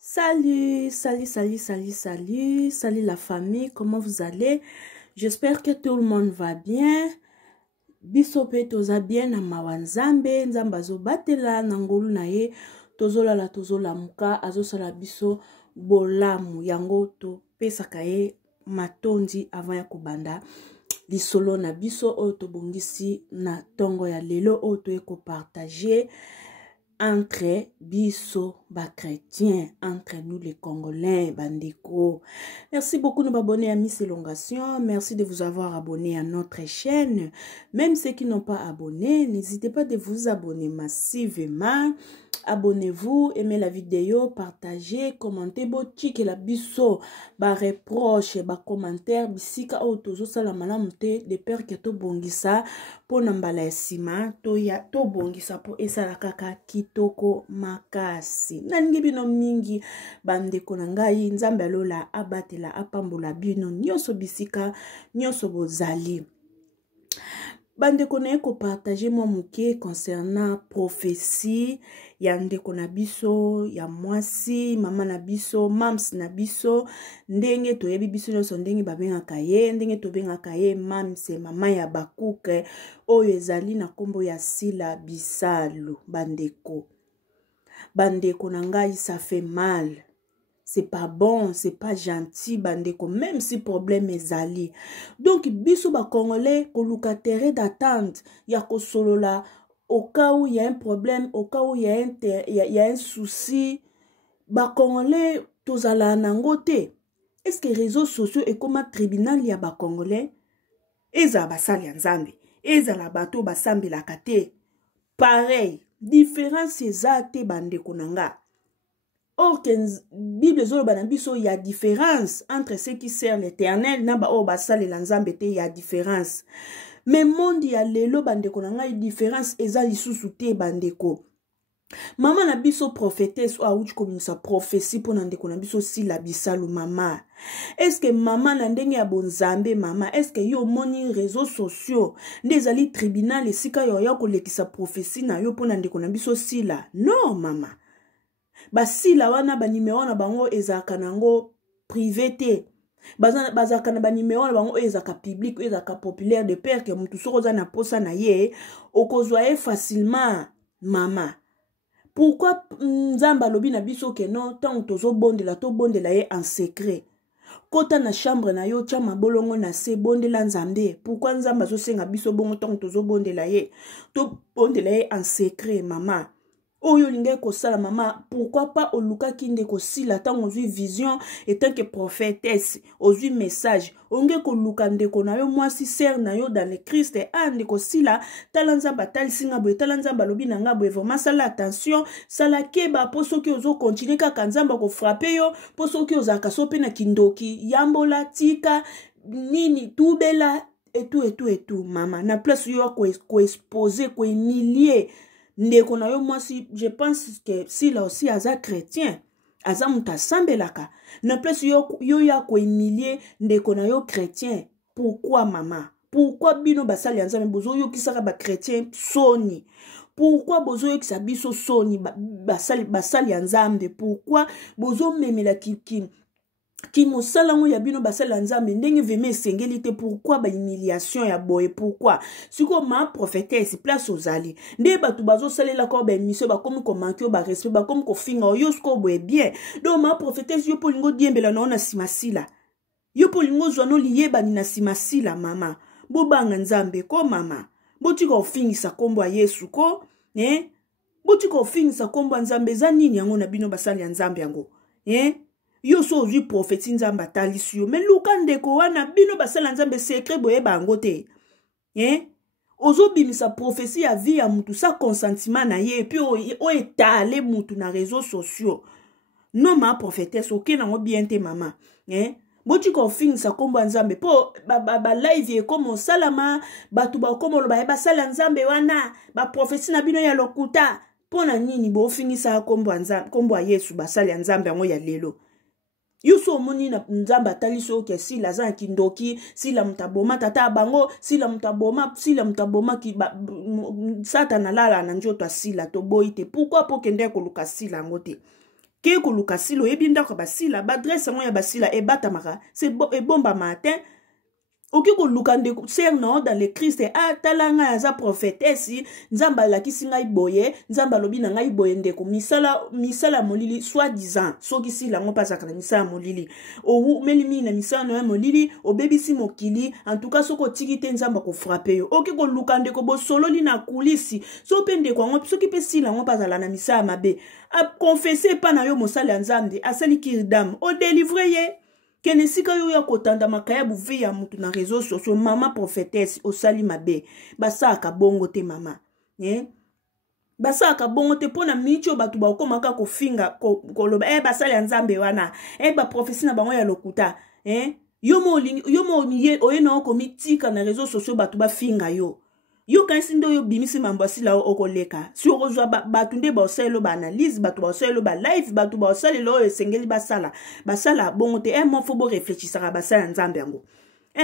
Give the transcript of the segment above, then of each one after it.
Salut, salut, salut, salut, salut, salut la famille, comment vous allez? J'espère que tout le monde va bien. Biso pe toza bien na mawanzambe, nzamba zo batela na ngolu na ye, tozolala tozolamuka, azosala biso bolamu yango to pesaka ye matondi avant ya kobanda lisolo na biso oyo tobongisi na tongo ya lelo oyo toye kopartager entre biso ba chrétiens, entre nous les Congolais, bandeko. Merci beaucoup de m'abonner à Miss Elongation. Merci de vous avoir abonné à notre chaîne. Même ceux qui n'ont pas abonné, n'hésitez pas de vous abonner massivement. Abonnez-vous, aimez la vidéo, partagez, commentez, botique la biso, ba reproche, ba commentaire, bisika otozo salamala mute, de père que to bongisa, po nambala esima, to bongisa po esala kaka kitoko makasi. Naningi bino mingi, bandeko na ngai, nzambe alola abatela apambola bino, nyoso bisika, nyoso bozali. Bandeko na eko partager moi muke concernant prophétie ya ndeko na biso ya mwasi mama na biso mams na biso ndenge toyebi biso nyonso ndenge babengaka ye ndenge tobengaka ye mams mama ya bakuke oyo ezali na kombo ya Sila Bisalu. Bandeko na ngai, ça fait mal. C'est pas bon, c'est pas gentil, bandeko, même si problème ezali. Donc, biso ba Congolais, koluka terre d'attente, ya ko solola, au cas où il y a un problème, au cas où il y a un souci, ba Congolais, tozala nangote. Est-ce que les réseaux sociaux et comme tribunal ya ba Congolais, eza basali ya nzambe, eza la bato basambi la kate, pareil, différence ezate bandeko nanga. Or que Bible zoloba biso y a différence entre ceux qui servent l'Éternel na ba o basale lanzambe te y a différence. Mais monde ya lelo bandeko na ngai différence eza lisusu te bandeko. Mama na biso prophétesse ou auchi comme sa prophétie pour ndeko na biso Sila Bisalu mama. Est-ce que maman na ndenge ya bonzambe mama, est-ce que yo moni réseaux sociaux ndezali tribunal esika yo ya kolekisa prophétie na yo pour ndeko na biso Sila? Non mama. Basila wana ba numéro na bango ezaka nango privé te. Bazaka na ba numéro na bango ezaka public, ezaka populaire de père que mutu soko za na posa na ye okozwa e facilement mama. Pourquoi nzamba lobi na biso ke non tant tozo bondela to bondela ye en secret. Kota na chambre na yo tia mabolongo na se bondela nzambe. Pourquoi nzamba zo senga biso bongo tant tozo bondela ye to bondela ye en secret mama. Oyo linge ko sala mama, pourquoi pas oluka kinde ko sila tant ozui vision et tant que prophétesse ozui message onge ko luka ndeko na yo mwasi ser na yo dans le Christ ande ko sila talanza batali singa boye talanza balobi na nga boye vraiment sala attention sala keba poso ki ozo continuer kaka nzamba ko frapper yo poso ki ozaka sope na kindoki yambola tika nini tubela et tout mama na place yo ko exposer ko humilier. Ndeko na yo mwasi, je pense que Sila aussi aza chrétien, aza muta sambelaka. Na place yo ya ko humilier ndeko na yo chrétien. Pourquoi mama? Pourquoi bino basali nzambe bozo yo kisaka ba chrétien soni? Pourquoi bozo yo kisa biso soni basali nzambe? Pourquoi bozo memela ki mosala ngo ya bino basala nzambe ndenge veme sengelite? Pourquoi ba humiliation ya boye? Pourquoi siko ma prophétesse place ozali nde batu bazo salela ko ba mission ba comme ko manquer ba respect ba comme ko finga yo sko boye bien donc ma prophétesse yo polingo diembela na ona simasila yo polingo zwana liyeba ni na simasila mama bobanga nzambe ko mama botika ofingisa kombo ya Yesu ko botika ofingisa kombo ya nzambe za nini yango na bino basali ya nzambe yango yo so ozui prophétie nzamba talisi yo mais luka ndeko wana bino basala nzambe secret boye bango te ozo bimisa prophétie ya vie ya mutu sa consentiment na ye puis o etale mutu na réseaux sociaux non ma prophétesse ok nango bien te mama boti ko fingisa kombo nzambe po ba live comme salama batu ba komo lo ba sala nzambe wana ba prophétie na bino ya lokuta pona nini bo fingisa kombo nzambe kombo ya Yesu basali nzambe ngo ya lelo. Yuso moni na nzamba taliso ke Sila za kindoki Sila mutaboma tata bango Sila mutaboma ki Satan alala na njoto Sila to boite. Pourquoi po kende ko luka Sila ngote? ke ko luka silo ebinda ko basila ba adresse ngo ya basila e batamaka c'est bomba matin oki ko luka ndeko ser non dans le Christ talanga ya za prophétesse nzamba la kisinga iboye nzamba lobi na ngai boye ndeko misala molili soit disant soki sila ngo pasaka na misala molili o melimi na misala no molili o bebisi mokili en tout cas soko tikite nzamba ko frapper yo oki ko luka ndeko bo sololi na kulisi so pende ko ngo soki pe sila ngo pasala na misala mabe a confesser pa na yo mosala nzambe asali kirdam o délivrer ye kene sika yo ya kotanda makaya buvi ya mutu na réseaux sociaux mama prophétesse osali mabe basaka bongo te mama basaka bongo te pona micho batu ba komaka kofinga koloba basali ya nzambe wana ba prophétie na bango ya lokuta yo mo miye oyena okomitika na réseaux sociaux batu ba finga yo kanisi ndo yo bimisi mambo asila okoleka si okozwa batu nde baosalo ba analyse batu baosalo ba live batu baosalo esengeli basala bongo te mo fo bo réfléchissaka basala nzambe yango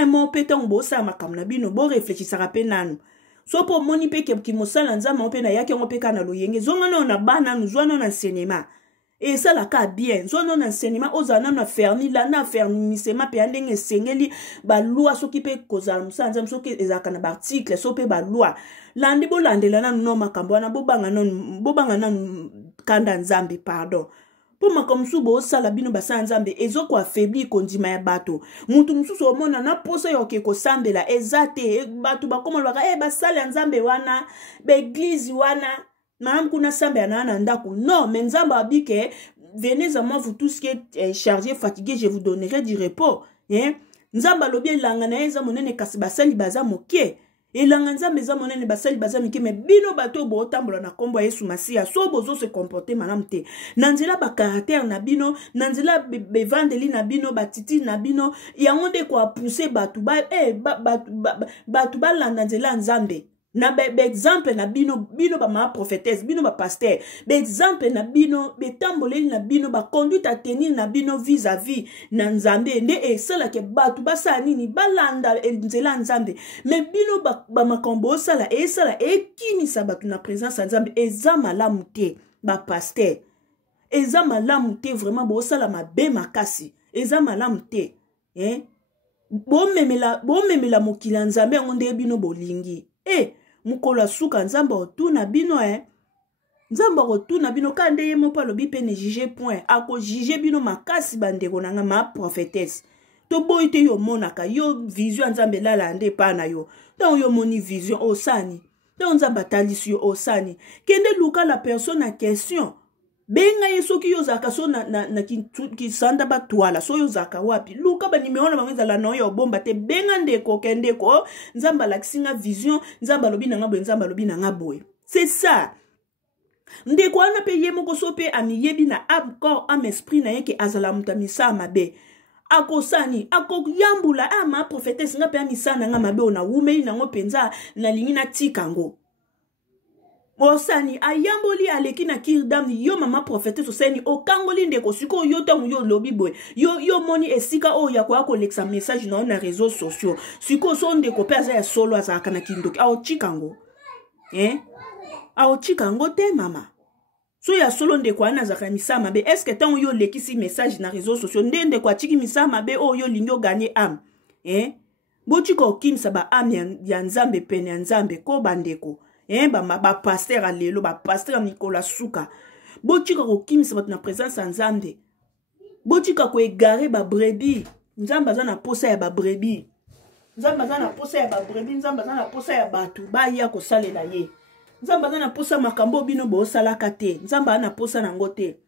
mo petango bosala makambo na bino bo réfléchissaka pe nanu so po moni pe ki mosala nzambe mo pe na yaki ngo pe kana loyenge zonga no na bana nu zwana na cinéma et ça la ka bien zwana na cinéma ozana na ferni la na fernisema pe ndenge sengeli ba loi soki pe kozala musanza soki ezaka na article so pe ba loi landi bo landela na no makambo na bobanga na kanda nzambe pardon po makamsu bo sala bino basa nzambe ezoko affaibli kondima ya bato mutu mususu omona na posa yoke ko sambela ezate bato bakoma lwaka basala nzambe wana ba église wana Madame kuna sambe anana ndaku. Non, mais nzamba abike, venez à moi vous tous qui êtes chargés, fatigués, je vous donnerai du repos. Nzamba lobi langana eza monene kasi basali baza moke. Et nzamba eza monene basali baza moke, mais bino bato bo tambola na kombo Yesu Masia, so bozo se comporter manam te. Nanzela ba caractère na bino, nanzela be vandeli na bino, batiti na bino, yango de ko pousser batu ba batu ba nanzela nzambe. Na exemple na bino ba ma prophétesse bino ba pasteur exemple na bino betamboleli na bino ba conduite à tenir na bino vis-à-vis na nzambe nde sala ke batu basala nini balanda nzela nzambe mais bino ba makambo sala kinisa batu na présence ya nzambe eza malamu te ba pasteur eza malamu te vraiment bo sala mabe makasi eza malamu te bo memela mokila nzambe ngonde bino bolingi mukola suka nzamba otuna bino nzamba otuna bino kande yemo pa lobi pe ne juger point ako juger bino makasi bandeko nanga ma prophétesse to boite yo monaka yo vision nzambe lala ande pa na yo donc yo moni vision osani donc nzamba talisi yo osani kende luka la personne en question benga yeso ki yo zaka so na ki sanda ba toala so yo zaka wapi luka ba nimeona bamweza la no yo bomba te benga ndeko kendeko nzamba la kisinga vision nzamba lobi na ngabo nzamba lobi na ngabo c'est ça ndeko ana pe yemo ko so pe amiyebi na âme corps âme esprit na yeke azala mutamisa mabe akosani akoyambula ma prophétesse nga pe amisana nga mabe ona wumeli na ngo penza na lingi na tikango Osani ayamboli aleki na kirdam yo mama prophétesse osani okangoli ndeko siko yo tangu yo lobi boy yo moni esika o ya kwa koleksa message na réseaux sociaux siko so ndeko peza ya solo azaka na kindoki ao chikango ao chikango te mama so ya solo ndeko ana azaka misama be est-ce que tangu yo lekisi message na réseaux sociaux ndende kwa chiki misama be o yo lingo gagner âme bochiko kimsa ba âme ya nzambe pene ya nzambe ko bandeko ba pasteur alelo ba pasteur Nicolas Suka bochika ko kimisa bat na présence nzambe bochika ko égarer ba brebis nzamba za na posa ya ba brebis nzamba za na posa ya ba brebis nzamba za na posa ya batu ba ya ko salela ye nzamba za na posa makambo bino bo salaka te nzamba na posa na ngote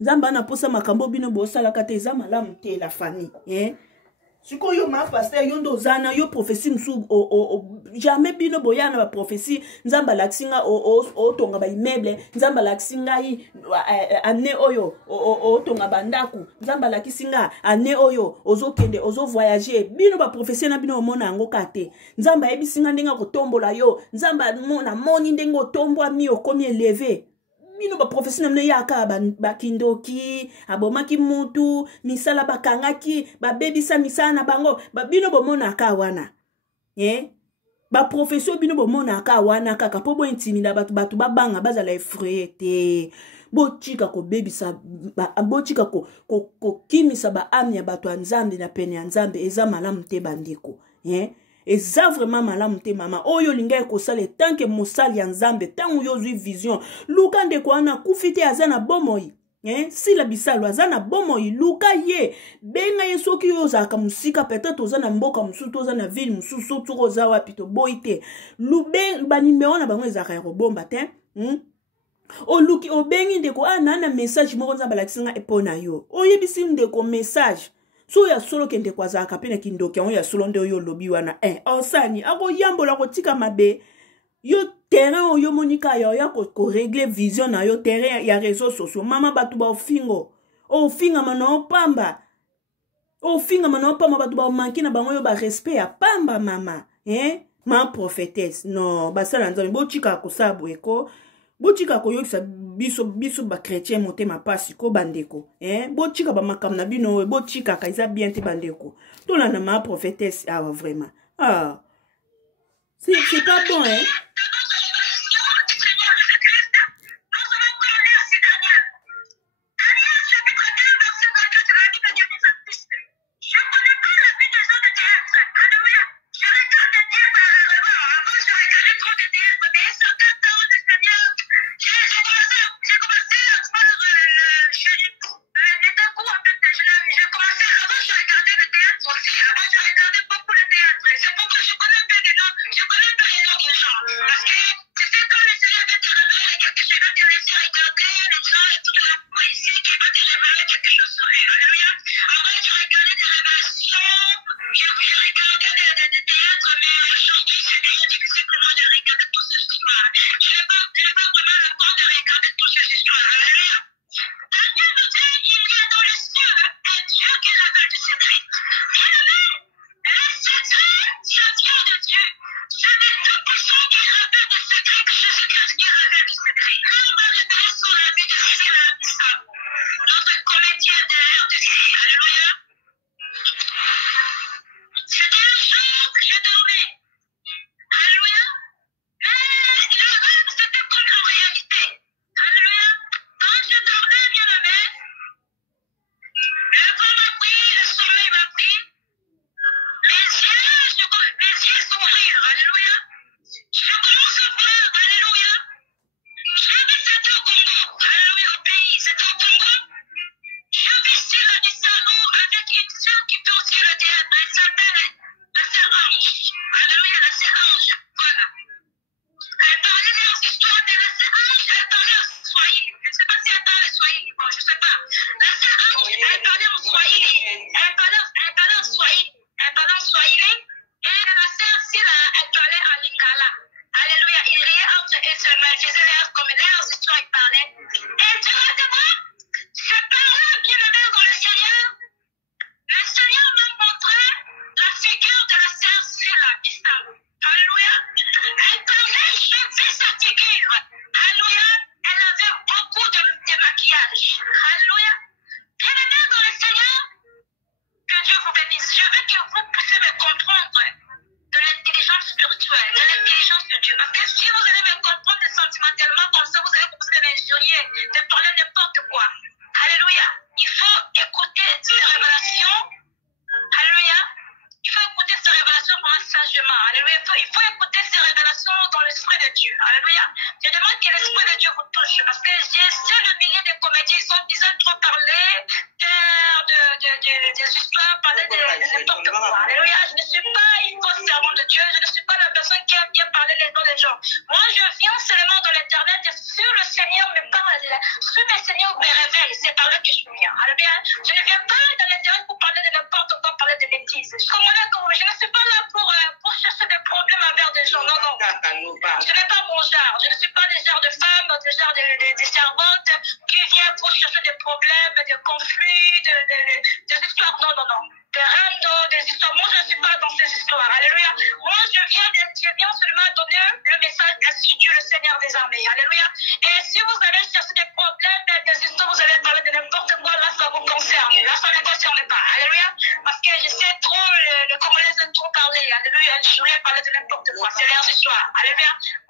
nzamba na posa makambo bino bo salaka te za malamu te la famille Siko yo ma pasteur yo ndo zana yo prophétie msu jamais bino boyana ba prophétie nzamba laksinga o tonga ba immeuble nzamba laksinga ane oyo o tonga bandaku nzamba lakisinga ane oyo ozokende ozo voyager bino ba prophétie na bino mona yango kate nzamba ebisinga ndenga ko tombola yo nzamba mona moni ndengo tombwa mi okomi élevé bino ba prophétie namne yaka ba kindoki abomaki mutu misala bakangaki ba bebisa misala na bango ba bino bomona ka wana ba prophétie bino bomona ka wana kaka po bo intimida batu babanga bazala effrayé te botika kobebisa botika kokimisa baami ya bato ya nzambe na pene ya nzambe eza malamu te bandeko eza vraiment malamu te mama oyo olingai kosala tanke mosali ya nzambe ntango yo ozwi vision luka ndeko wana akufi te aza na bomoi sila bisalo aza na bomoi luka ye benga ye soki yo ozalaka mosika peut-être oza na mboka mosusu to oza na ville mosusu tuko oza wapi toboyi te banimero na bango ezalaka ya kobomba te oluki obengi ndeko na message moko nzambe alakisanga epo na yo oyebisi ndeko message so ya solo kende kwa zaka pena kindoki yango ya solo nde oyo lobi wana osani akoyambola kotika mabe yo terrain oyo monika ya ko régler vision na yo terrain ya réseaux sociaux mama batu ba ofingo ofinga mana opamba batu ba manki na bango yo ba respect ya pamba mama ma prophétesse non basala nzambe botika kosabo eko botika koyokisa biso ba chrétien motema pasi ko bandeko botika ba makam na bino botika ka eza bien te bandeko tolanda ma prophétesse vraiment c'est pas bon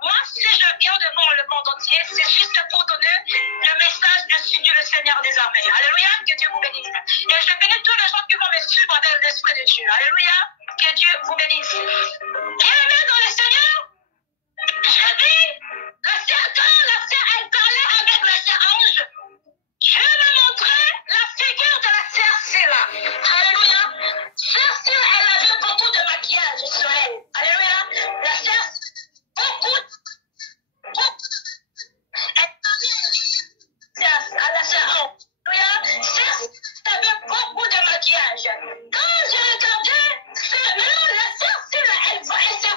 Moi, si je viens devant le monde entier, c'est juste pour donner le message Dieu vous bénisse. Et je bénis tous les gens qui vont me suivre avec l'Esprit de Dieu. Alléluia. Que Dieu vous bénisse. Bien-aimés dans le Seigneur, je dis, quand la sœur, elle parlait avec la sœur Ange, je me montrais la figure de la sœur Silla. Alléluia. Sœur Silla, elle avait beaucoup de maquillage sur elle. Alléluia. La sœur, beaucoup. Elle parlait à la sœur Ange. Alléluia. Sœur Silla avait beaucoup de maquillage. Quand je regardais, la sœur Silla, elle se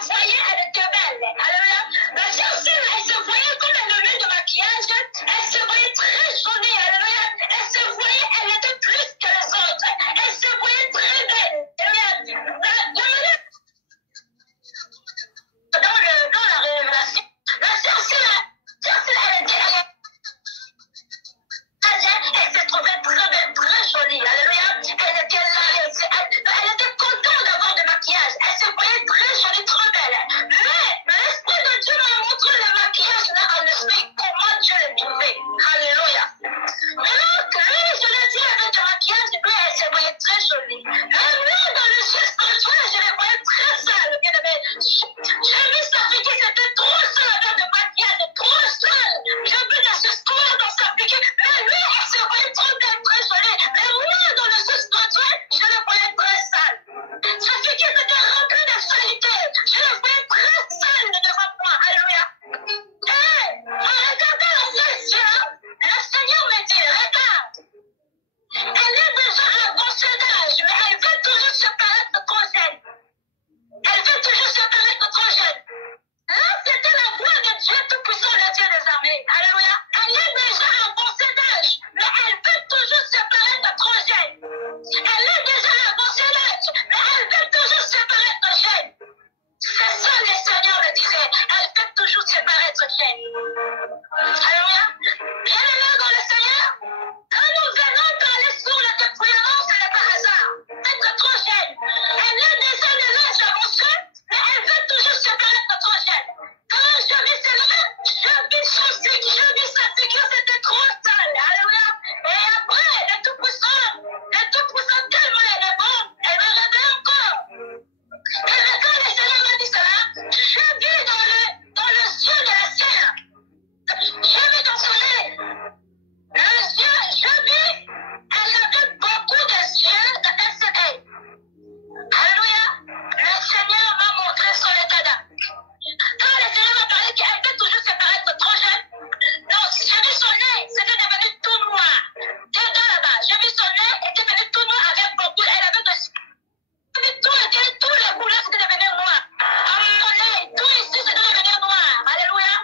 voyait, elle était belle. Alléluia. La sœur Silla, elle se voyait comme elle avait de maquillage. Elle se voyait très jolie. Alléluia. Elle se voyait, elle était plus que les autres. Elle se voyait très belle. Alléluia. Dans la révélation, la sœur Silla, elle se trouvait très belle, très jolie. Alléluia. Elle était là, elle était contente d'avoir du maquillage. Elle se voyait très jolie, très belle. Mais l'Esprit de Dieu m'a montré le maquillage là en esprit. Comment Dieu l'a trouvé. Alléluia. Maintenant, lui, je l'ai dit avec du maquillage, lui, elle se voyait très jolie. Mais moi, dans le ciel spirituel, je les voyais très sales, bien aimé. J'ai vu sa figure, c'était trop sale avec du maquillage, trop sale. J'ai vu des histoires dans sa figure. Mais lui, elle se voyait trop belle, très jolie. Mais moi, dans le ciel spirituel, je les voyais très sales. Sa figure était remplie de saleté. Je les voyais très sales devant moi. Alléluia. Et en regardant la sœur, le Seigneur me dit, regarde, elle est déjà à un bon d'âge, mais elle veut toujours se paraître trop jeune. Elle veut toujours se paraître trop jeune. Là, c'était la voix de Dieu Tout-Puissant, le Dieu des armées. Alléluia. Elle est déjà à un bon d'âge, mais elle veut toujours se paraître trop jeune. Elle est déjà à un bon d'âge, mais elle veut toujours se paraître jeune. C'est ça, le Seigneur le disait. Elle veut toujours se paraître jeune. Alléluia. Bien-aimés dans le Seigneur, quand nous venons parler sur le dépouillement, ce n'est pas hasard. Être trop jeune. Elle est déjà de l'âge avancé, mais elle veut toujours se paraître trop jeune. Quand je vis cela, je vis son figure, je vis sa figure, c'était trop sale. Alléluia. Et après, le Tout-Puissant, tellement elle est bon, elle me réveille encore. Et quand le Seigneur m'a dit cela, je vis dans le ciel de la sœur. Je vis dans son œil. Je vis, elle avait beaucoup de yeux de SNA. Alléluia. Le Seigneur m'a montré son état d'âme. Quand le Seigneur m'a parlé qu'elle veut toujours se paraître trop jeune, non, j'ai vu son œil, c'était devenu tout noir. Dedans là-bas, j'ai vu son œil, était devenu tout noir avec beaucoup, elle avait de tous les couleurs c'était devenu noir. À mon œil, tout ici c'était devenu noir. Alléluia.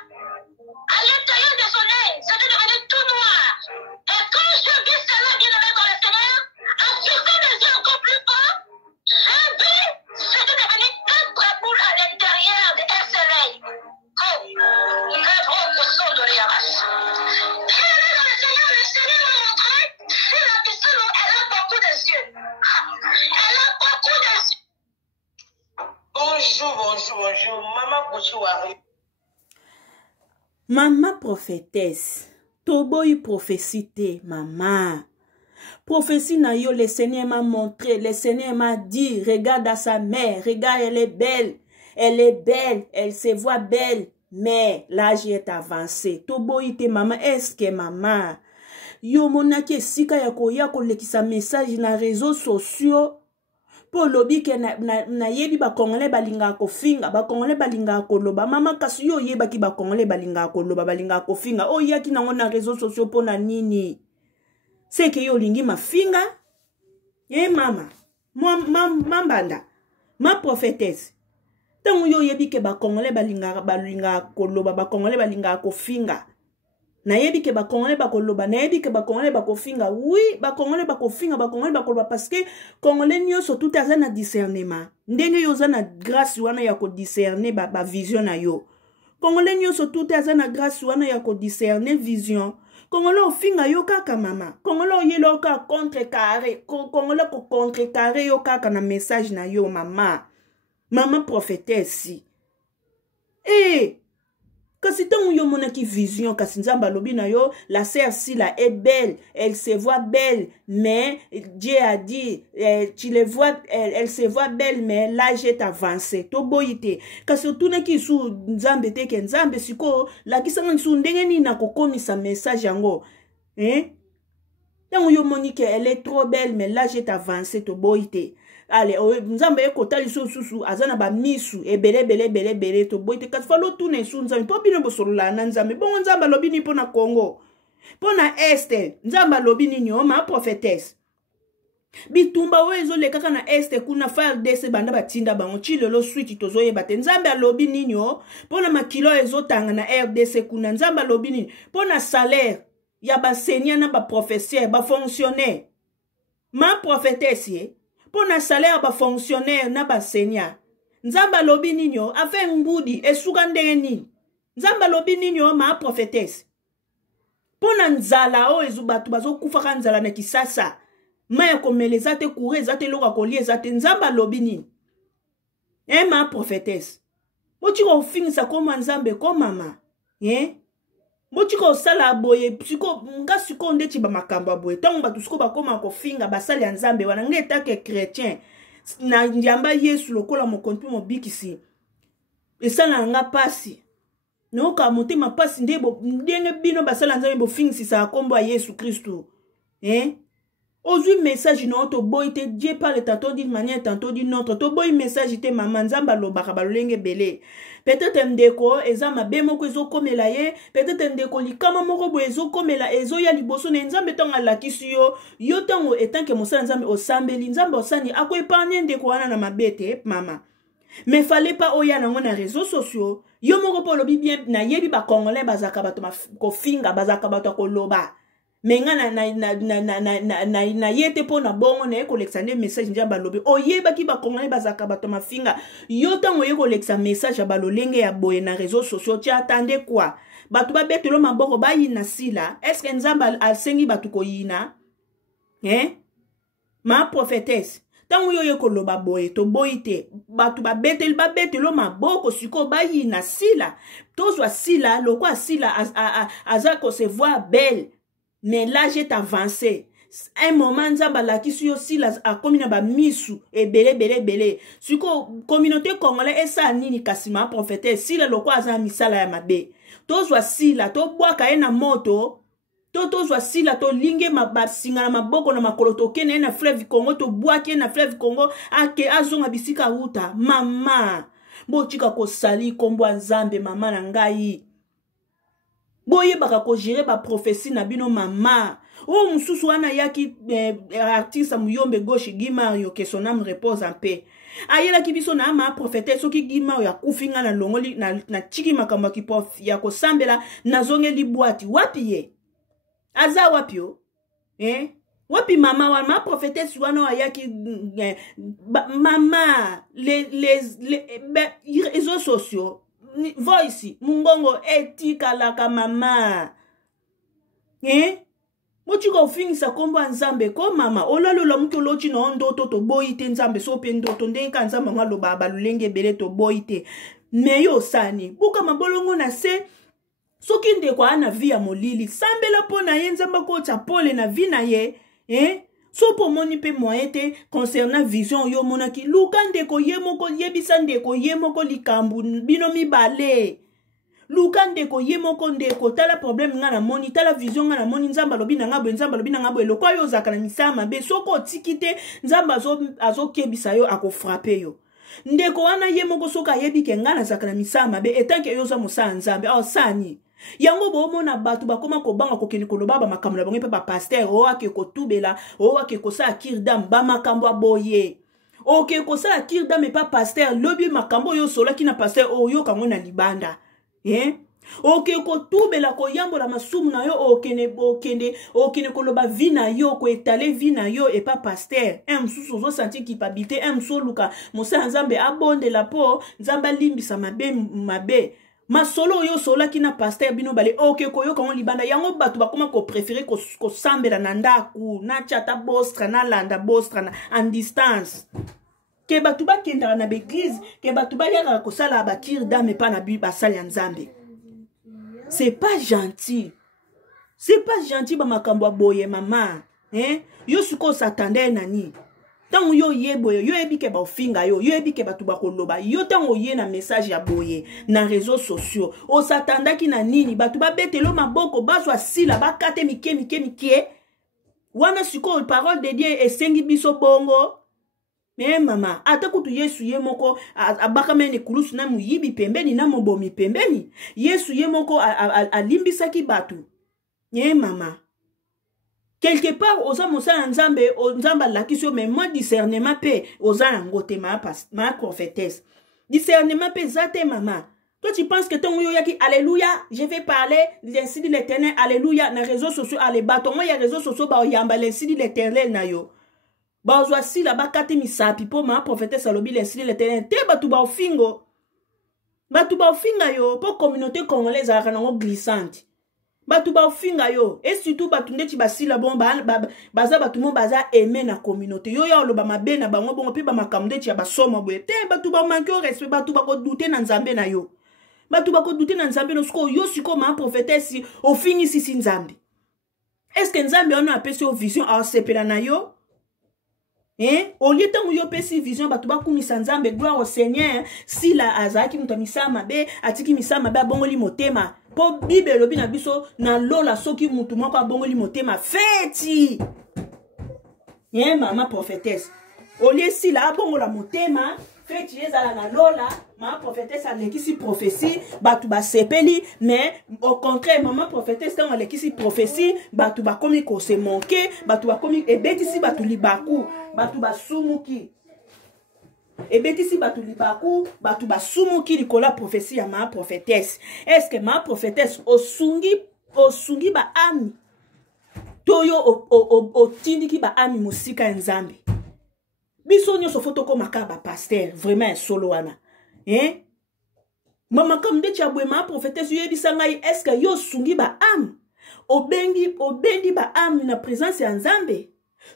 À l'intérieur de son œil, c'était devenu tout noir. Et quand je vis cela, bien aimé dans le Seigneur, en fixant les yeux encore plus fort, j'ai vu, c'était devenu 4 boules à l'intérieur de un seul œil. Oh, le gros son de l'Yamas. Bien aimé dans le Seigneur m'a montré, si la personne, elle a beaucoup de yeux. Elle a beaucoup de yeux. Bonjour. Maman Kouchouari. Maman prophétesse, toboyi prophétie te, maman. Prophétie na yo, le Seigneur m'a montré, le Seigneur m'a dit, regarde à sa mère, regarde, elle est belle, elle se voit belle, mais l'âge est avancé. Toboyi te, maman, est-ce que maman, yo monaki sika ya kolekisa message na réseaux sociaux, po lobi ke na yebi ba Congolais balinga ko finga, ba Congolais balinga ko loba, mama kasi yo yeba ki ba Congolais balinga ko loba, balinga ko finga, o yaki nango na réseaux sociaux po na nini? C'est que yo lingi ma finga? Mama, mambanda, ma prophétesse. Tango yo yebi ke ba Congolais balinga ko loba, ba Congolais balinga ko finga. Na yebi ke ba Congolais bakoloba, na yebi ke ba Congolais bakofinga. Oui, ba Congolais bakofinga, ba Congolais bakoloba parce que Congolais nyonso tout aza na discernement. Ndenge yo za na grâce wana ya ko discerner ba vision na yo. Congolais nyonso tout aza na grâce wana ya ko discerner vision. Congolais ofinga yo kaka mama. Congolais oyelo ka contrecarré. Congolais ko contrecarré yo kaka na message na yo mama. Maman prophétesse. Kasi tango yo monaki vision, kasi nzamba lobi na yo, la sœur Sila est belle, elle se voit belle, mais Dieu a dit, tu le vois, elle se voit belle, mais l'âge est avancé. To boyite. Kasi tuna ki su nzambe teke nzambe siko, la kisanga su ndenge ni na kokomi sa message yango. Tango yo monike, elle est trop belle, mais l'âge est avancé, to boyite. Allez, nzambe ekotali susu azana ba misu ebele to boite kasi falo tune su nzambe po bino bosolola na nzambe bongo nzambe lobi ni pona Congo pona Este nzambe lobi ni ma prophétesse bitumba wezo le kaka na Este kuna FARDC banda batinda bango chilelo switch tozoyeba te nzambe alobi nini pona makilo ezotanga na RDC kuna nzambe alobi nini pona salaire ya basenya na ba professeur ba fonctionnaire ma prophétesse pour na salaire ba fonctionnaire na ba senya nzamba lobi ninyo afe ngudi esuka ndenge nini nzamba lobi ninyo ma prophétesse pour na nzala o ezubatu bazokufa ka nzala na kisasa maya komeleza te kure za te loka kolie za te nzamba lobi nini ma prophétesse mochiko ofingisa koma nzambe ko mama mochiko sala boye psiko nga siko nde chiba makamba boye tango batu siko bakoma kofinga basali ya nzambe wana ngeta ke chrétien na njamba Yesu lokola mokontu mobikisi esala nga pasi noka motema pasi ndenge bino basala nzambe bo fingisa kombo ya Yesu Kristo ozui message na to boite Dieu parle tantôt d'une manière tantôt d'une autre to boy message te mama nzamba lobaka balolenge belé peut-être ndeko eza mabe moko ezokomela ye peut-être ndeko likama moko bo ezokomela ezoya liboso na nzambe tonga lakisi yo tango etanke mosala nzambe osambeli nzambe osani ako épargner ndeko wana na mabete mama mais fallait pas oya nango na réseaux sociaux yo moko po lobi bien na yebi ba congolais bazaka bato kofinga bazaka bato koloba menga na yete po na bongo na kolexander message njamba lobi oyeba ki ba congolais bazaka bato mafinga yo tango ye kolexa message ya balolenge ya boye na réseaux sociaux tu attendais quoi bato ba betelo maboko ba yina sila est-ce que nzamba asengi bato ko yina ma prophétesse tango yo ye koloba boye to boite bato ba betelo maboko siko ba yina sila tozwa sila lokwa sila aza ko se voir belle. Mais l'âge est avancé. Un moment, nzamba la ki suyo si la a komina ba misu e bele. Suko communauté congolaise esa nini kasima prophète si la loko aza misala ya mabe. Tozwa si la to bwaka na moto. Tozwa si la to linge mabasinga na maboko na makolo to kene na fleuve Congo to bwake na fleuve Congo ake azonga bisika uta mama. Bo chika ko sali kombo nzambe mama na ngai. Boye baka ko gérer ba prophétie na bino mama mususu wana yaki artiste muyombe gauche Guimario que son âme repose en paix ayela ki biso na ma prophète soki Guimario ya kufinga na longoli na chiki makamba ki prof ya ko sambela na zongeli boîte wapi ye aza wapi yo wapi mama wa ma prophétesse wana yaki mama les réseaux sociaux voici mungongo etika laka mama mochiko fingisa kombo nzambe ko mama olalola muto lochi no ndoto to boite nzambe so pe ndoto ndenga nzambe ngaloba balulenge bele to boite meyo sani buka mabolongo na se soki ndeko ana via molili sambela pona ye nzamba ko chapole na vi na ye so po moni pe moete concernant vision yo monaki luka ndeko ye moko yebisa ndeko ye moko likambu bino mibale luka ndeko ye moko ndeko tala problème nga na moni tala vision nga na moni nzamba lobi na ngabo eloko yo zaka na misama be soko tikite nzamba azo kebisa yo ako frapper yo ndeko wana ye moko soka yebi ke nga na zaka na misama be etanke yo za musa nzambe sani yango bomona batu bakoma kobanga kokeni koloba ba makambo na bango pe ba pasteur ake kotubela ake kosala kirdam ba makambo aboye oke kosala kirdam pa pasteur lobi makambo yo sola kina pasteur oyo kango na libanda oke kotubela koyambola masumu na yo okende koloba vina yo ko etale vina yo e pa pasteur msusu zo sentir culpabilité msoluka mosa nzambe abondela po nzamba limbisa mabe masolo yo sola kina pasteur bino bale koyo kango libanda yango batu bakoma ko préférer ko sambela na ndaku na chata bostra na landa bostra na en distance ke batu bakenda na l'église ke batu bayaka ko sala bakir dame pa na bi basali ya nzambe C'est pas gentil. C'est pas gentil ba makambo boye mama. Hein? Yo suko s'attendait nani. Tant yo ye boye, yo ebi ke ba finga yo ebi ke ba tuba koloba. Yo tant ye na message ya boye na réseaux sociaux. O s'attendait ki na nini ba tuba betelo maboko bazwa sila ba kate mike. Wana suko parole de Dieu esengi biso bongo. Mais mama, ata kutu Yesu ye moko abaka mene kulusu na muyibi pembeni na mobomi pembeni. Yesu ye moko alimbisaki batu. Mama. Quelque part, osa mosala nzambe, nzamba lakisyo, mais moi discernement pe, osa nangote ma prophétesse. Discernement pe zate mama. Toi tu penses que ton yo yaki, alléluia, je vais parler, l'insi de l'éternel, alléluia, na réseaux sociaux, allez, baton, moi y a réseaux sociaux, ba yamba, l'insi de l'éternel na yo. Ba ozwa si la ba kate misapi, po ma prophétesse alobi, l'insi de l'éternel, te batu ba ofingo. Batu ba ofinga yo, po communauté congolaise a ranango glissante. Batu ba ofinga yo, et surtout batu ndeti basila bon baza batu mon baza aimé na communauté. Yo ya oloba mabe na bango bongo pi ba makamde ti ya basoma boye. Te batu ba manke respect, batu ba ko douter na nzambe na yo. Batu ba ko douter na nzambe no sko yo siko ma prophétesse ofingi sisi nzambe. Est-ce que nzambe ono apesi o vision a sepela na yo? Au lieu de yo pesi vision batu ba kumisa nzambe gloire au Seigneur si la azaki mutamisa mabe atiki misa mabe abongoli motema po bible lobi na biso na lola soki mutu moko abongoli motema feti mama prophétesse au lieu si la abongola motema feti ezala na lola ma prophétesse alekisi prophétie batu ba sepeli mais au contraire maman prophétesse tant alekisi prophétie batu ba komi ko se manquer batu ba komi ebetisi batu libaku batu ba sumuki ebetisi batu libaku batu ba sumuki likola prophétie ya ma prophétesse. Est-ce que ma prophétesse osungi ba ami toyo o tindiki ba ami musika nzambe biso nyoso foto ko makaba pasteur vraiment solo wana mama comme de chabwe ma prophétesse yo ebisa ngai est-ce que yo sungi ba am obendi ba am na présence ya nzambe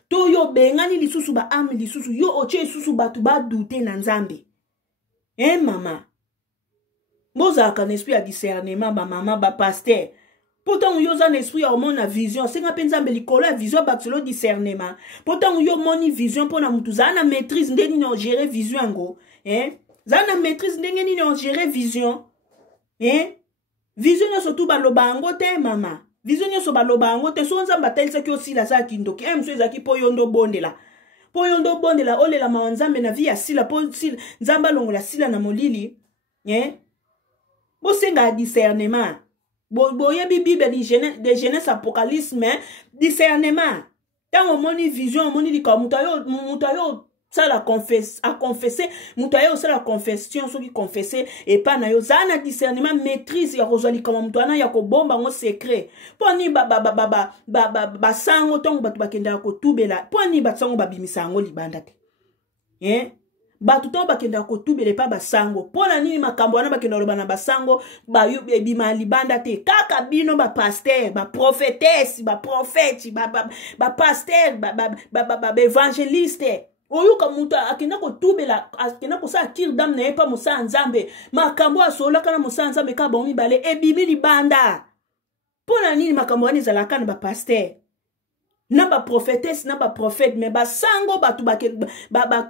to yo bengani lisusu ba am lisusu yo oche lisusu batu ba douter na nzambe mama moza ka esprit ya discernement ba mama ba pasteur. Pourtant, yo zan esprit ya omona vision. Senga penza mbelikola vision baxelo discernement. Pourtant, yo moni vision pona mutu zana maîtrise ndeni no gérer vision ngo. Zana maîtrise ndeni no gérer vision. Vision yo surtout ba lobango te mama. Vision yo so ba lobango te so nzamba telisa ki osila za kindoki. Mso ezaki po yondo bondela. Po yondo bondela olela mawanzambe na via sila po sila nzamba longola sila na molili. Bo senga discernement. Boyebi Bible de Genèse Apocalypse mais discernement. Tant on moni vision, on moni di ka mutayo ça la confesser, mutayo ça la confession, so qui confesser et pas na yo zana discernement maîtrise ya rozali comme mutana ya ko bomba ngo secret. Poni ba sango tongo batu bakenda ko tubela. Poni ba sango ba bimisa ngo libanda te. Batu to bakenda ko tubele pa basango pona nini makambo wana bakenda loba na basango ba bima libanda te kaka bino ba pasteur ba prophétesse ba prophète ba pasteur ba évangéliste oyo kamuta akenda ko tubela akenda ko sa kir dam na epa musa nzambe makambo asola kana musa nzambe ka bomi bale ebimi libanda pona nini makambo wana ezalaka na ba pasteur na ba prophétesse na ba prophète mais ba sango batu ba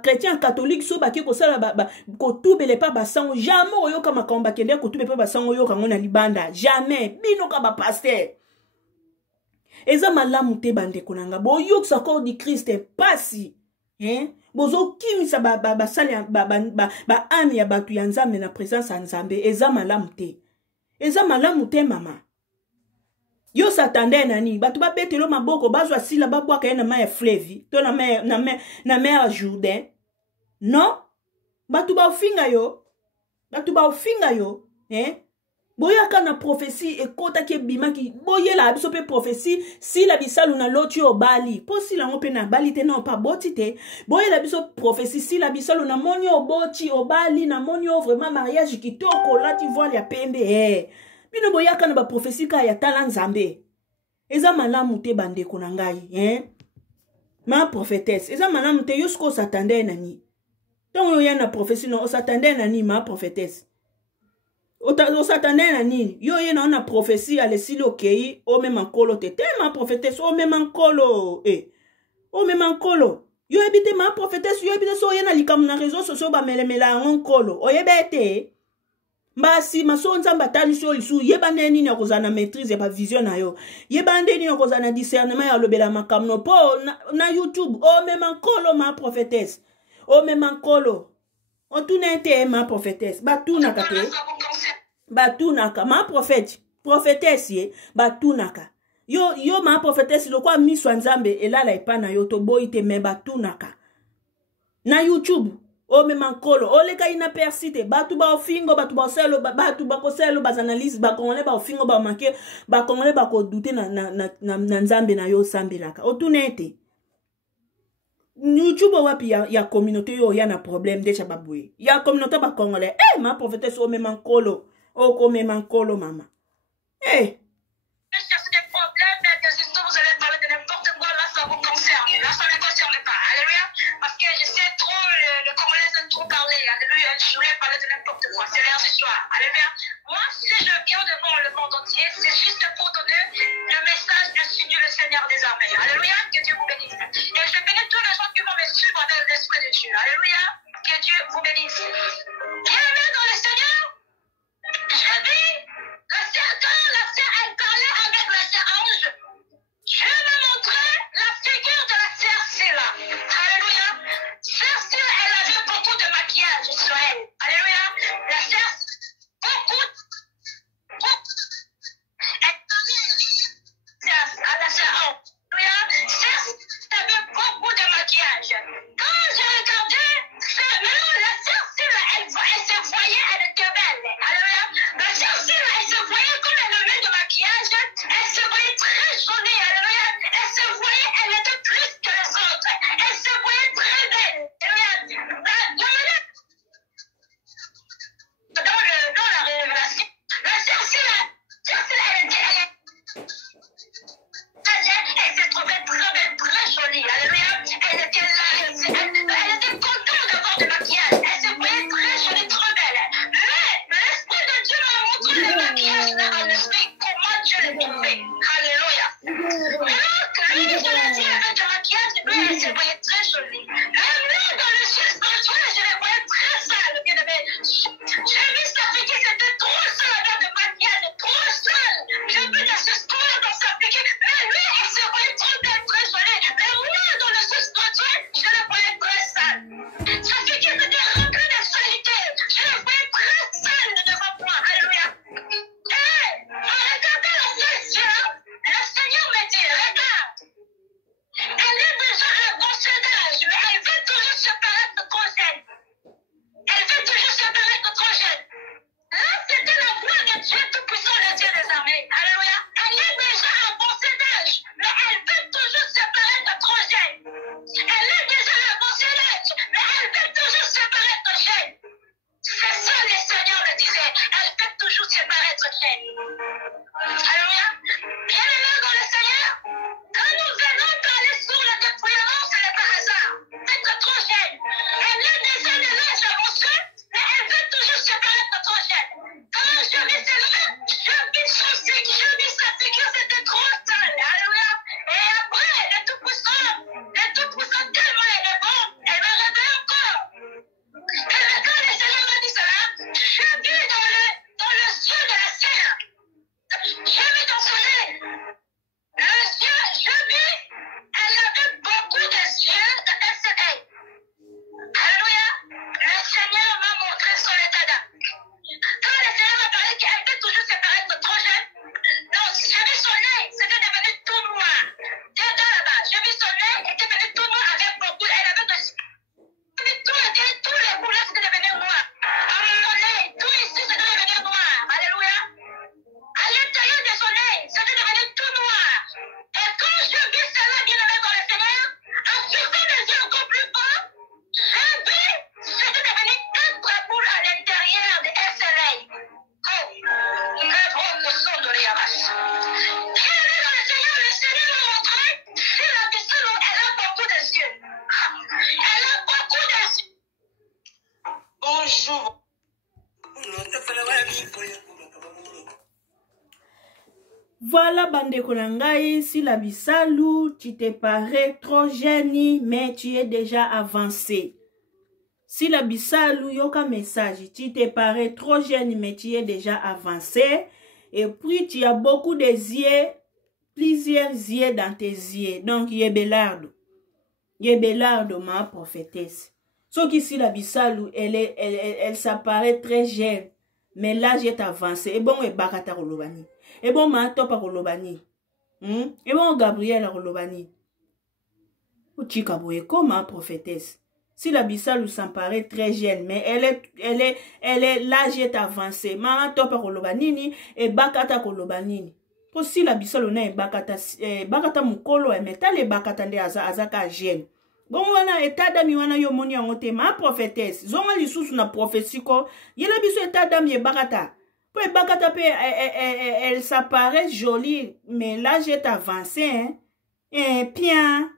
chrétien catholique so ba ki ko sala ba ko tubele pa ba sango jamais oyo ka makambo kende ko tubele pa ba sango yo kango na libanda jamais bino ka ba pasteur eza malamu te bande konanga bo yo sa corps du Christ pasi bozo kimisa ba sala ba ami ya batu ya nzambe na présence ya nzambe eza malamu te mama. Yo s'attendait nani batu ba betelo maboko bazwa sila babwaka na ma ya fleuve to na mer Jourdain non batu ba ofinga yo boyaka na prophétie ekota ke bimaki boyela biso pe prophétie si la bisalu na loti obali po si la ngope na bali te non pas boti te boyela biso prophétie si la bisalu na moni oboti obali na moni vraiment mariage kitoko lati voile ya pembe bino boyaka na ba prophétie ka ya tala nzambe eza malamu te bandeko na ngai ma prophétesse eza malamu te yo sko s'attendait nani donc yo ya na prophétie no s'attendait nani ma prophétesse Osatane na nini? Yo ye na ona prophétie à l'esili okei, o même enkolo te. Te ma prophétesse, o même enkolo. O même enkolo. Yo ebite ma prophétesse, yo ebite so ye na likamu na réseaux sociaux ba melemela enkolo. O yebete. Mbasi maso nzamba tali so lisu yeba neni na kozana maîtrise ya ba vision na yo. Yeba ndeni na kozana discernement ya lobela makamno po na YouTube. O même enkolo ma prophétesse. O même enkolo. O tunete ma prophétesse. Batunaka te. Batunaka ma prophétesse ye batunaka. Yo ma prophétesse lo kwa miswa nzambe elala ipana yo to boite me batunaka. Na YouTube o même enkolo o leka ina persite batu ba ofingo batu ba selo batu ba ko selo ba analyse ba kongole ba ofingo ba manke ba kongole ba ko douter na nzambe na yo sambelaka. O tunete YouTube wapi ya communauté yo ya na problème déjà baboué. Ya communauté ba congolais. Ma prophétesse o même enkolo. O ko même enkolo mama. Chercher des problèmes, des histoires, vous allez parler de n'importe quoi, là ça vous concerne. Là ça ne concerne pas. Alléluia. Parce que je sais trop, le Congolais aiment trop parler. Alléluia. Je voulais parler de n'importe quoi. C'est leurs histoires. Alléluia. Moi, si je viens devant le monde entier, c'est juste pour donner le message de Dieu, le Seigneur des armées. Alléluia. Que Dieu vous bénisse. Et je bénis tous les gens qui vont me suivre avec l'Esprit de Dieu. Alléluia. Que Dieu vous bénisse. Bienvenue dans le Seigneur. J'ai dit, quand la sœur, elle parlait avec la sœur Ange, je me montrais la figure de la sœur Silla. Alléluia. Sœur Silla, elle avait beaucoup de maquillage sur elle. Alléluia. La sœur, beaucoup. Elle parlait à la sœur Ange. Alléluia. Sœur Silla avait beaucoup de maquillage. Quand je regardais, la sœur Silla, elle se voyait, elle était belle. Alléluia. La sœur Silla, elle se voyait comme elle avait de maquillage, elle se voyait très jolie, alléluia. Elle se voyait, elle était plus que les autres. Elle se voyait très belle. Alléluia. Dans la révélation, la sœur Silla, elle se trouvait très belle, très jolie, alléluia. Elle était là, elle était contente d'avoir du maquillage. Elle se voyait très jolie, très belle. Mais l'Esprit de Dieu m'a montré le maquillage là en esprit, comment Dieu l'a trouvé. Alléluia. Quand je l'ai dit avec du maquillage, elle se voyait très jolie. Mais moi, dans le ciel spirituel, je les voyais très sales, bien aimé. J'ai vu sa figure, c'était trop sale avec du maquillage, trop sale. J'ai vu des histoires dans sa figure, mais lui, il se voyait trop belle, très jolie. Mais moi, dans le ciel spirituel, je les voyais très sales. Sa figure était remplie de saleté. Je les voyais très sales devant moi. Alléluia. En regardant la sœur, le Seigneur me dit, regarde, elle est déjà à un bon âge, mais elle veut toujours se paraître trop jeune. Elle veut toujours se paraître trop jeune. Là, c'était la voix de Dieu Tout-Puissant, le Dieu des armées. Alléluia. Elle est déjà à un bon âge, mais elle veut toujours se paraître trop jeune. Elle est déjà à un bon âge, mais elle veut toujours se paraître jeune. C'est ça, le Seigneur le disait. Elle veut toujours se paraître jeune. Alléluia. Bien-aimé dans le Seigneur, quand nous venons parler sur le dépouillement, ce n'est pas hasard. Être trop jeune. Elle est déjà de l'âge avancé, mais elle veut toujours se paraître trop jeune. Quand je vis cela, je vis sa figure, c'était trop sale. Alléluia. Et après, le Tout-Puissant, tellement elle est bon, elle m'a réveillé encore. Et quand le Seigneur m'a dit cela, je vis dans le ciel de la sœur. Je vis dans son œil. Je vis, elle avait beaucoup de yeux dans son œil. Alléluia. Le Seigneur m'a montré son état d'âme. Quand le Seigneur m'a parlé qu'elle veut toujours se paraître trop jeune, non, j'ai vu son œil, c'était devenu tout noir. Dedans là-bas, j'ai vu son œil, était devenu tout noir avec beaucoup, elle avait de... Tous les couleurs c'était devenu noir. Son œil, tout ici c'était devenu noir. Alléluia. À l'intérieur de son œil, c'était devenu tout noir. Et quand je vis cela, bien aimé dans le Seigneur, en fixant les yeux encore plus fort, j'ai vu, c'était devenu 4 boules à l'intérieur de un seul œil. Oh, un gros poisson de l'Iamas. Bien aimé dans le Seigneur m'a montré, si la personne, elle a beaucoup de yeux. Elle a beaucoup de yeux. Bonjour. Voilà, bande konangai, si la bisalou, tu te parais trop jeune, mais tu es déjà avancé. Si la bisalou, yoka message, tu te parais trop jeune, mais tu es déjà avancé. Et puis, tu as beaucoup de yeux, plusieurs yeux dans tes yeux. Donc, yebelardo. Yebelardo, ma prophétesse. Sauf qu'ici, la bisalou, elle s'apparaît très jeune. Mais l'âge est avancé. Et bon, et bakata rolobani. Et bon, ma topa rolobani. Et bon, Gabriel rolobani. Ou chikaboye, comme ma prophétesse. Si la bisalou s'apparaît très jeune, mais l'âge est avancé. Ma topa rolobani et bakata rolobani. Pour si la bisalou n'a bakata mukolo, mais t'as les bakata de azaka jeune. Bon, wana état d'ami wana yo moni angote ma prophétesse. Zonga lisusu na prophétie ko. Yela biso état d'ami e bakata. Pour e bakata pe elle s'apparaît jolie, mais l'âge est avancé, hein. Et bien,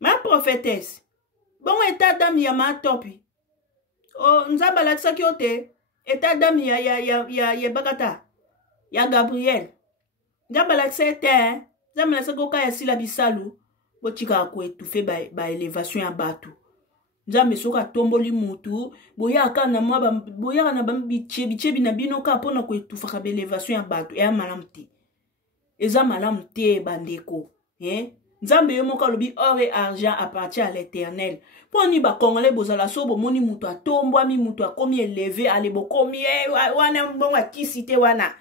ma prophétesse. Bon, état d'ami ya ma topi. Oh, nzaba laksa kyote. État d'ami ya bakata. Ya Gabriel. Nzaba laksa ete, hein. Nzaba laksa koka ya sila bisalu. Botika ko étouffé ba élévation ya batu. Nzambe soka tomboli mutu, boya kana mwa boya na bichebi na bino ka pona ko étouffa ka élévation ya batu e malamte. Eza malamte bandeko, Nzambe yo moka lobi or et argent appartient à l'Éternel. Poni ba congolais bozala so bo moni mutu atombo mi mutu akomi élevé ale bo komi wana mbonga kisite wana.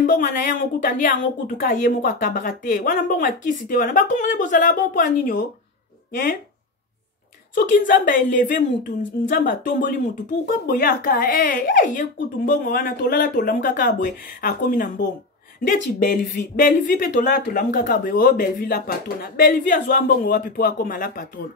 Mbonga na yango kutandi yango kutuka ye moko akabarate wana mbonga kisite wana ba kongole bozala bon po aninyo soki nzamba élevé mutu nzamba tomboli mutu pourquoi boyaka ye kutu mbongo wana tolala tolamuka ka boye akomi na mbongo ndeti Bellevie pe tolala tolamuka ka boye o Bellevie la patona Bellevie azwa mbongo wapi po akoma la patona